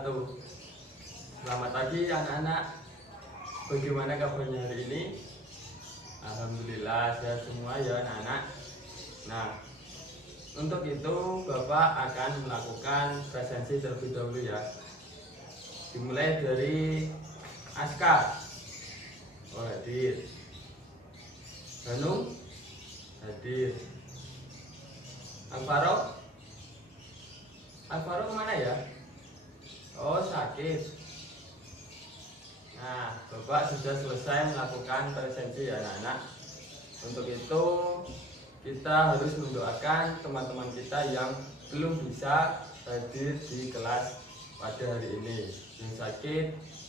wabarakatuh. Selamat pagi anak-anak. Bagaimana kabarnya hari ini? Alhamdulillah sehat semua ya anak-anak. Nah, untuk itu Bapak akan melakukan presensi terlebih dahulu ya. Dimulai dari Aska. Oh, hadir. Hanung hadir. Alvaro mana ya? Oh, sakit. Nah, Bapak sudah selesai melakukan presensi ya anak-anak. Untuk itu kita harus mendoakan teman-teman kita yang belum bisa hadir di kelas pada hari ini. Yang sakit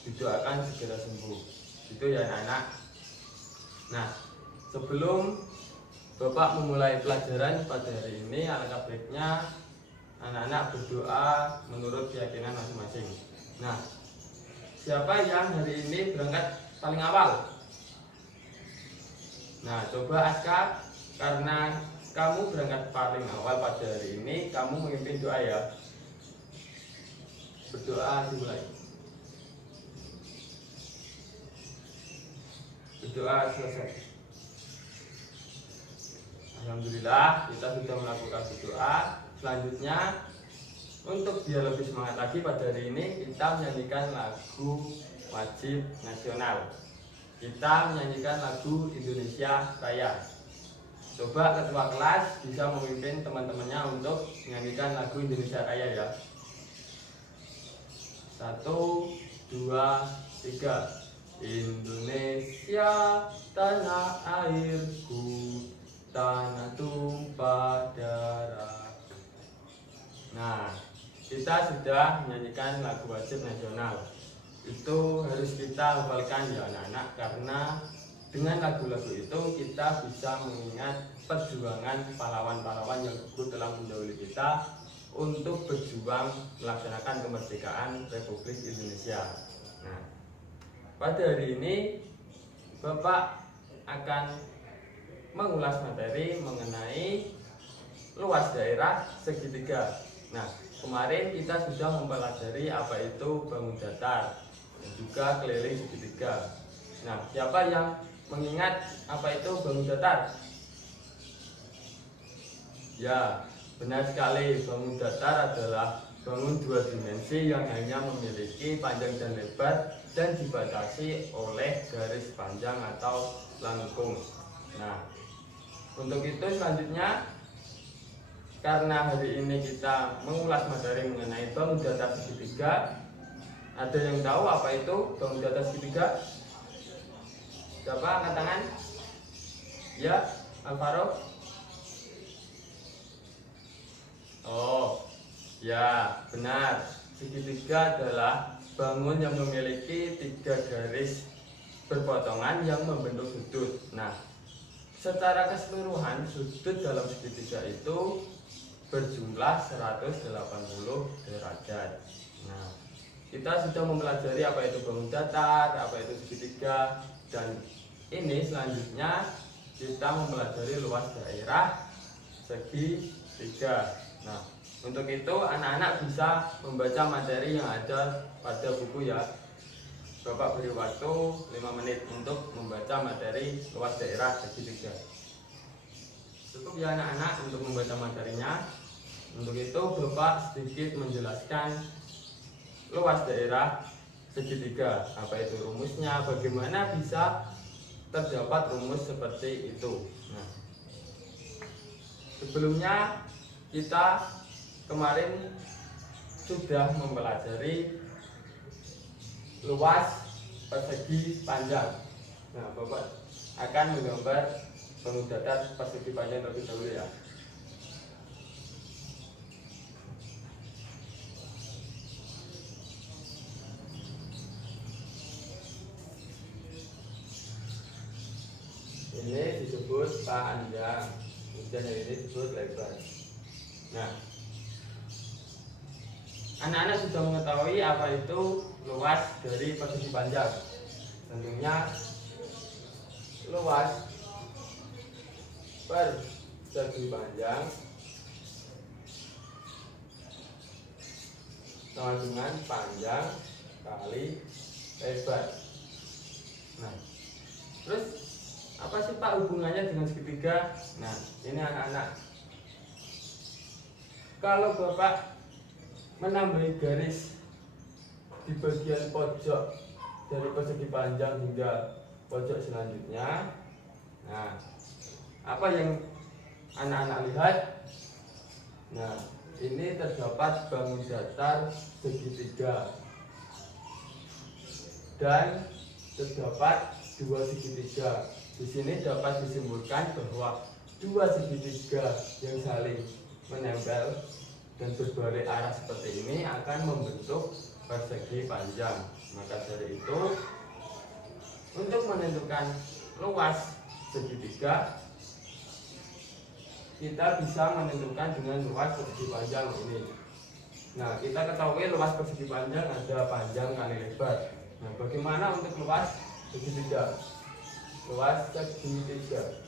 didoakan segera sembuh. Itu ya anak-anak. Nah, sebelum Bapak memulai pelajaran pada hari ini, alangkah baiknya anak-anak berdoa menurut keyakinan masing-masing. Nah, siapa yang hari ini berangkat paling awal? Nah, coba Aska, karena kamu berangkat paling awal pada hari ini, kamu memimpin doa ya. Berdoa dimulai. Berdoa selesai. Alhamdulillah kita sudah melakukan berdoa. Selanjutnya, untuk biar lebih semangat lagi pada hari ini, kita menyanyikan lagu wajib nasional. Kita menyanyikan lagu Indonesia Raya. Coba ketua kelas bisa memimpin teman-temannya untuk menyanyikan lagu Indonesia Raya ya. 1, 2, 3. Indonesia tanah airku, tanah tumpah darah. Nah, kita sudah menyanyikan lagu wajib nasional. Itu harus kita hafalkan ya anak-anak, karena dengan lagu-lagu itu kita bisa mengingat perjuangan pahlawan-pahlawan yang gugur telah mendahului kita untuk berjuang melaksanakan kemerdekaan Republik Indonesia. Nah, pada hari ini Bapak akan mengulas materi mengenai luas daerah segitiga. Nah, kemarin kita sudah mempelajari apa itu bangun datar dan juga keliling segitiga. Nah, siapa yang mengingat apa itu bangun datar? Ya, benar sekali. Bangun datar adalah bangun dua dimensi yang hanya memiliki panjang dan lebar dan dibatasi oleh garis panjang atau lengkung. Nah, untuk itu selanjutnya, karena hari ini kita mengulas materi mengenai bangun datar segitiga, ada yang tahu apa itu bangun datar segitiga? Siapa angkat tangan? Ya, Alvaro. Oh, ya, benar. Segitiga adalah bangun yang memiliki 3 garis berpotongan yang membentuk sudut. Nah, secara keseluruhan sudut dalam segitiga itu berjumlah 180 derajat. Nah, kita sudah mempelajari apa itu bangun datar, apa itu segitiga, dan ini selanjutnya kita mempelajari luas daerah segitiga. Nah, untuk itu anak-anak bisa membaca materi yang ada pada buku ya. Bapak beri waktu 5 menit untuk membaca materi luas daerah segitiga. Cukup ya anak-anak untuk membaca materinya. Untuk itu Bapak sedikit menjelaskan luas daerah segitiga, apa itu rumusnya, bagaimana bisa terdapat rumus seperti itu. Nah, sebelumnya kita kemarin sudah mempelajari luas persegi panjang. Nah, Bapak akan menggambar bangun datar persegi panjang terlebih dahulu ya. Ini disebut panjang, dan ini disebut lebar. Nah, anak-anak sudah mengetahui apa itu luas dari persegi panjang. Tentunya luas persegi panjang sama dengan panjang kali lebar. Nah, terus apa sih Pak hubungannya dengan segitiga? Nah, ini anak-anak, kalau Bapak menambahi garis di bagian pojok dari persegi panjang hingga pojok selanjutnya, nah, apa yang anak-anak lihat? Nah, ini terdapat bangun datar segitiga dan terdapat dua segitiga. Di sini dapat disimpulkan bahwa dua segitiga yang saling menempel dan berbalik arah seperti ini akan membentuk persegi panjang. Maka dari itu, untuk menentukan luas segitiga, kita bisa menentukan dengan luas persegi panjang ini. Nah, kita ketahui luas persegi panjang ada panjang kali lebar. Nah, bagaimana untuk luas segitiga? Luas segitiga.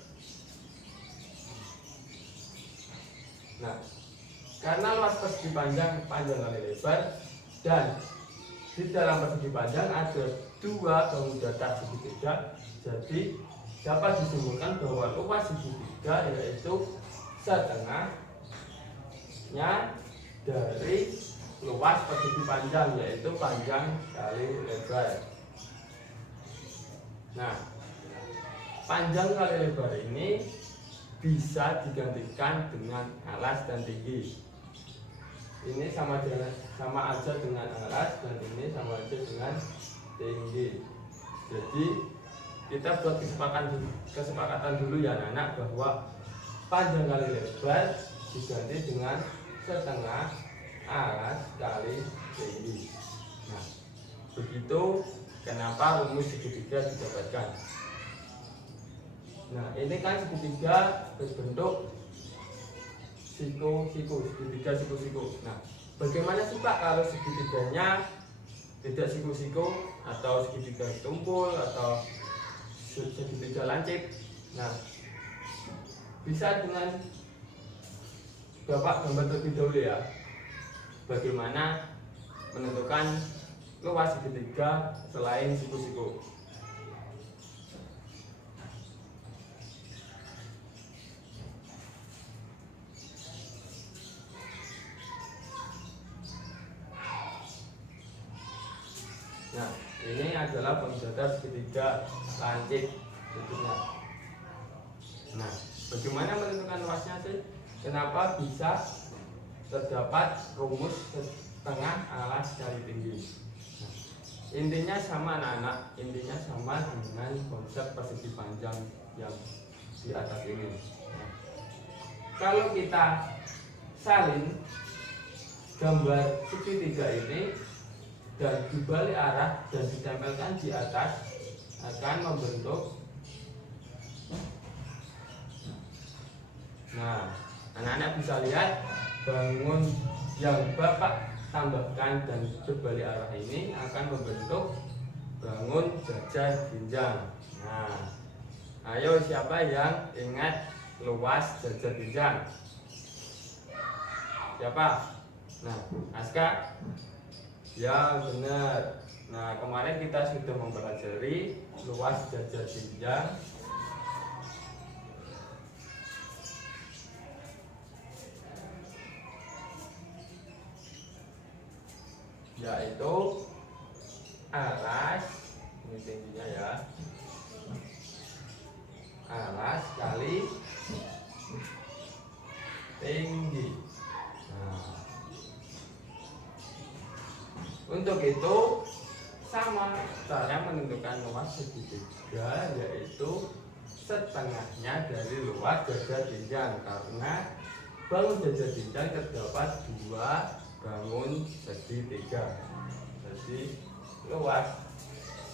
Nah, karena luas persegi panjang kali lebar, dan di dalam persegi panjang ada dua bangun datar segitiga, jadi dapat disimpulkan bahwa luas segitiga yaitu setengahnya dari luas persegi panjang, yaitu panjang kali lebar. Nah, panjang kali lebar ini bisa digantikan dengan alas dan tinggi. Ini sama aja dengan alas, dan ini sama aja dengan tinggi. Jadi kita buat kesepakatan dulu ya anak-anak, bahwa panjang kali lebar diganti dengan setengah alas kali tinggi. Nah, begitu kenapa rumus segitiga didapatkan. Nah, ini kan segitiga berbentuk segitiga siku. Nah, bagaimana sih Pak kalau segitiganya tidak siku-siku, atau segitiga tumpul, atau segitiga lancip? Nah, bisa dengan Bapak gambar terlebih dahulu ya, bagaimana menentukan luas segitiga selain siku-siku. Nah, ini adalah bangun datar segitiga lancip bentuknya. Nah, bagaimana menentukan luasnya sih? Kenapa bisa terdapat rumus setengah alas kali tinggi? Nah, intinya sama anak-anak, intinya sama dengan konsep persegi panjang yang di atas ini. Nah, kalau kita salin gambar segitiga ini dan dibalik arah dan ditempelkan di atas, akan membentuk. Nah, anak-anak bisa lihat bangun yang Bapak tambahkan dan berbalik arah ini akan membentuk bangun jajar ginjang. Nah, ayo siapa yang ingat luas jajar ginjang? Siapa? Nah, Aska? Ya, benar. Nah, kemarin kita sudah mempelajari luas jajar ginjang, yaitu alas, ini tingginya ya, alas kali tinggi. Nah, untuk itu sama cara menentukan luas segitiga, yaitu setengahnya dari luas jajar ginjang, karena bangun jajar ginjang terdapat dua bangun segitiga. Jadi luas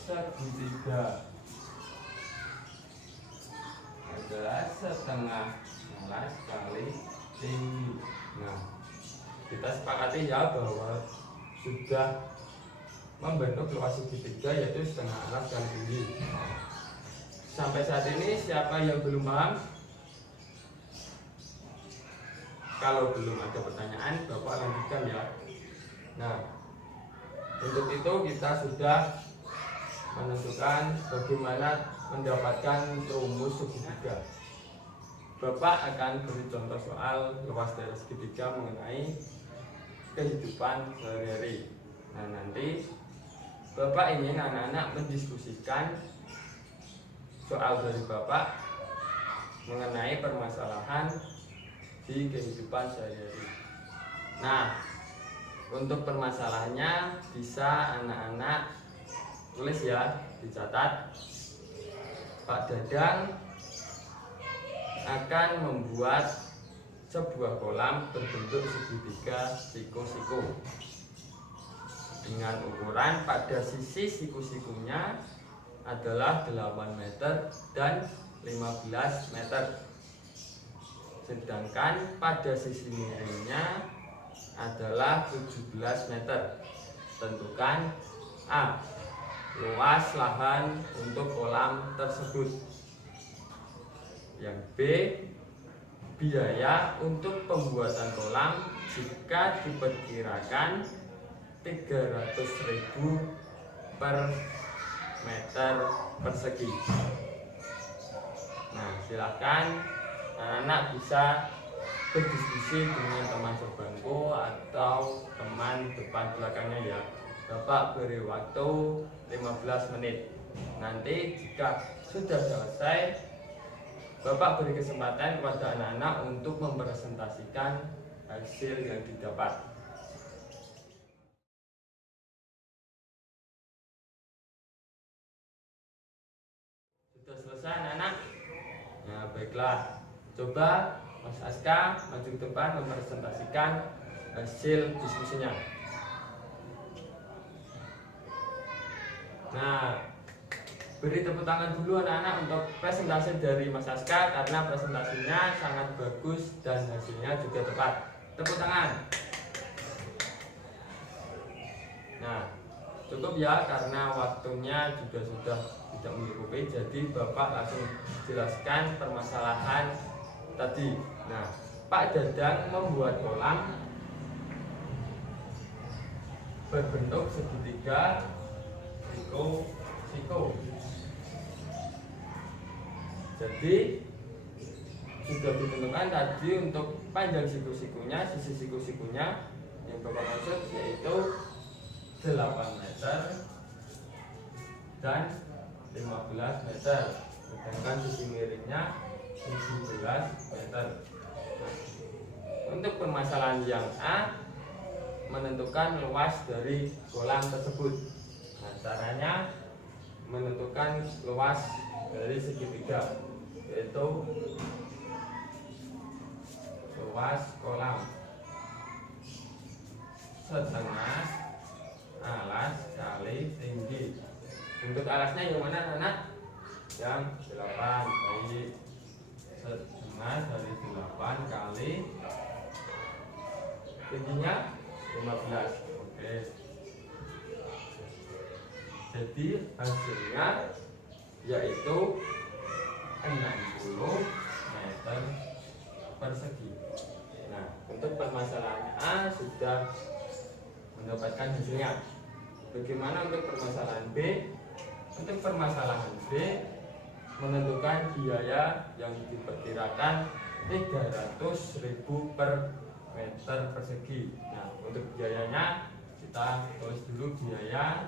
segitiga adalah setengah alas kali tinggi. Nah, kita sepakati ya bahwa sudah membentuk luas segitiga, yaitu setengah alas kali tinggi. Sampai saat ini siapa yang belum paham? Kalau belum ada pertanyaan, Bapak lanjutkan ya. Nah, Untuk itu kita sudah menentukan bagaimana mendapatkan rumus segitiga. Bapak akan beri contoh soal luas dari segitiga mengenai kehidupan sehari-hari. Nah, nanti Bapak ingin anak-anak mendiskusikan soal dari Bapak mengenai permasalahan di kehidupan sehari-hari. Nah, untuk permasalahannya bisa anak-anak tulis ya, dicatat. Pak Dadang akan membuat sebuah kolam berbentuk segitiga siku-siku dengan ukuran pada sisi siku-sikunya adalah 8 meter dan 15 meter, sedangkan pada sisi miringnya adalah 17 meter. Tentukan A. Luas lahan untuk kolam tersebut. Yang B. Biaya untuk pembuatan kolam jika diperkirakan 300.000 per meter persegi. Nah, silakan anak-anak bisa berdiskusi dengan teman sebangku atau teman depan belakangnya ya. Bapak beri waktu 15 menit. Nanti jika sudah selesai, Bapak beri kesempatan kepada anak-anak untuk mempresentasikan hasil yang didapat. Sudah selesai anak-anak? Nah, baiklah. Coba Mas Aska maju ke depan mempresentasikan hasil diskusinya. Nah, beri tepuk tangan dulu anak-anak untuk presentasi dari Mas Aska karena presentasinya sangat bagus dan hasilnya juga tepat. Tepuk tangan. Nah, cukup ya karena waktunya juga sudah tidak mencukupi, jadi Bapak langsung jelaskan permasalahan tadi. Nah, Pak Dadang membuat kolam berbentuk segitiga siku-siku. Jadi sudah ditentukan tadi untuk panjang siku-sikunya, sisi siku-sikunya yang Bapak maksud yaitu 8 meter dan 15 meter, sedangkan sisi miringnya 17 meter. Nah, untuk permasalahan yang A, menentukan luas dari kolam tersebut. Nah, caranya menentukan luas dari segitiga, yaitu luas kolam setengah alas kali tinggi. Untuk alasnya yang mana anak? Yang 8. Baik, setengah dari 8 kali tingginya 15. Oke, jadi hasilnya yaitu 60 meter persegi. Nah, untuk permasalahan A sudah mendapatkan hasilnya. Bagaimana untuk permasalahan B? Untuk permasalahan B, menentukan biaya yang diperkirakan 300.000 per meter persegi. Nah, untuk biayanya kita tulis dulu biaya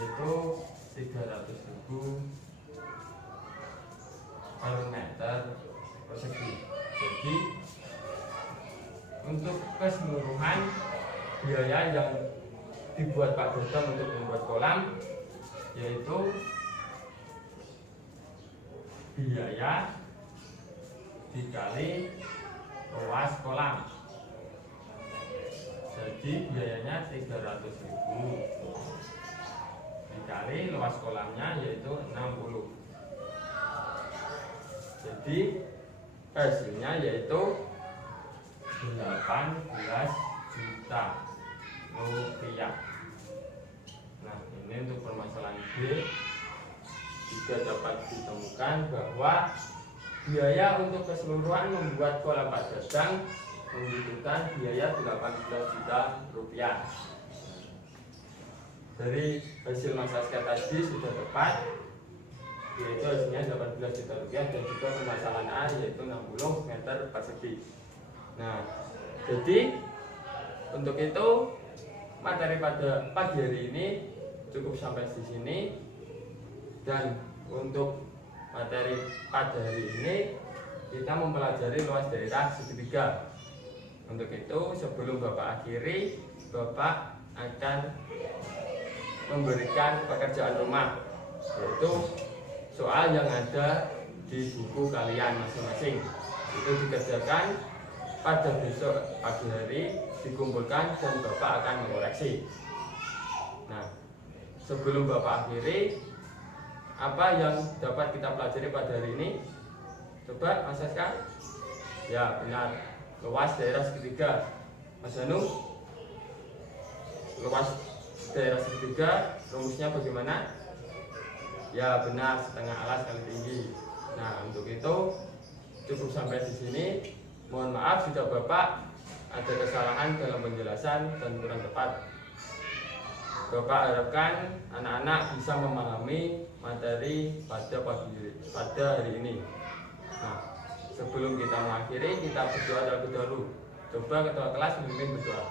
yaitu 300.000 per meter persegi. Jadi untuk keseluruhan biaya yang dibuat Pak Dadang untuk membuat kolam yaitu biaya dikali luas kolam. Jadi biayanya 300.000 dikali luas kolamnya yaitu 60. Jadi hasilnya yaitu 18 juta rupiah. Nah, ini untuk permasalahan B juga dapat ditemukan bahwa biaya untuk keseluruhan membuat kolam Pak Dadang membutuhkan biaya 18 juta rupiah. Dari hasil Mas Saska tadi sudah tepat, yaitu hasilnya 18 juta rupiah, dan juga pemasangan A yaitu 60 meter persegi. Nah, jadi untuk itu materi pada pagi hari ini cukup sampai di sini, dan untuk materi pada hari ini kita mempelajari luas daerah segitiga. Untuk itu sebelum Bapak akhiri, Bapak akan memberikan pekerjaan rumah, yaitu soal yang ada di buku kalian masing-masing. Itu dikerjakan pada besok pagi hari, dikumpulkan, dan Bapak akan mengoreksi. Nah, sebelum Bapak akhiri, apa yang dapat kita pelajari pada hari ini? Coba Mas Saska. Ya benar, luas daerah segitiga. Mas Hanu, luas daerah segitiga rumusnya bagaimana? Ya benar, setengah alas kali tinggi. Nah, untuk itu cukup sampai di sini. Mohon maaf jika Bapak ada kesalahan dalam penjelasan dan kurang tepat. Bapak harapkan anak-anak bisa memahami materi pada hari ini. Nah, sebelum kita mengakhiri, kita berdoa terlebih dahulu. Coba ketua kelas memimpin berdoa.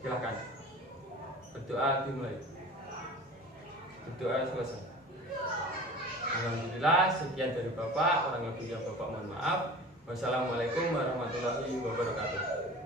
Silakan. Berdoa dimulai. Berdoa selesai. Alhamdulillah, sekian dari Bapak. Orang lebihnya Bapak mohon maaf. Wassalamualaikum warahmatullahi wabarakatuh.